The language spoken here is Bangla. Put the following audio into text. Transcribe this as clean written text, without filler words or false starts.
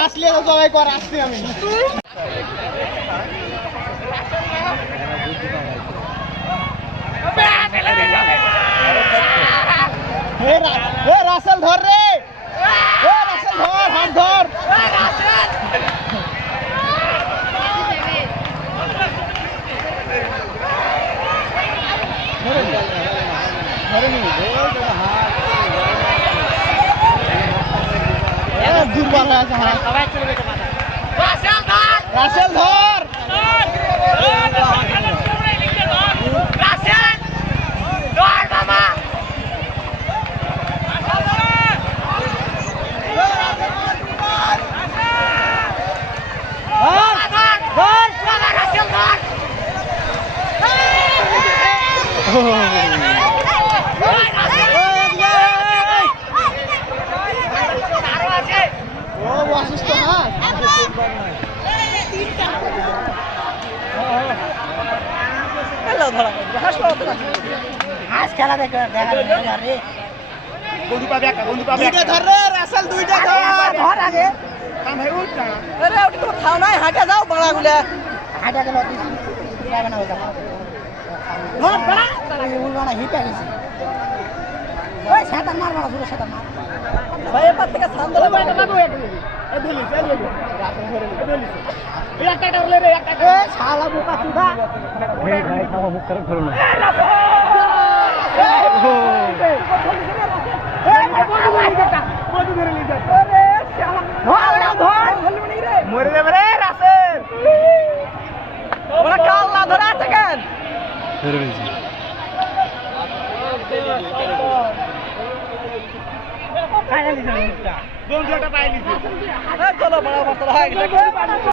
আসলে তো জবাই কর আসছি আমি রাসেল ধর রে রাসেল ধর হাত ধর দুর্বল হয়ে আছে রাসেল ধর অসুস্থ হাঁস খেলা দেখে বন্ধু পাবে একটা বন্ধু পাবে দুইটা ধর রে রাসেল দুইটা ধর আগে কাম ভাই উঠ না আরে ওটা তো খাও নাই হাঁটা যাও বড়াগুলা হাঁটা গেল যাবে না ওটা ধর বড়া তাই উলবানা হিটা গেছে ওই শয়তান মার বড়া পুরো শয়তান মার ভাই এপার থেকে সান্দলে বাইটা লাগো এ ধলি রাসেল ধরে এ ধলি এই একটা ধরলে রে একটা এ শালা বোকা চুদা ভাই ভাই খাওয়া মুখ করে ধরো না মরে যাবে রে রাসেল ওরা কাল্লা ধরে আছে কেন ধরে ফেলছি ফাইনালি চলো বন্ধুটা পাইলি চলো বড় বড়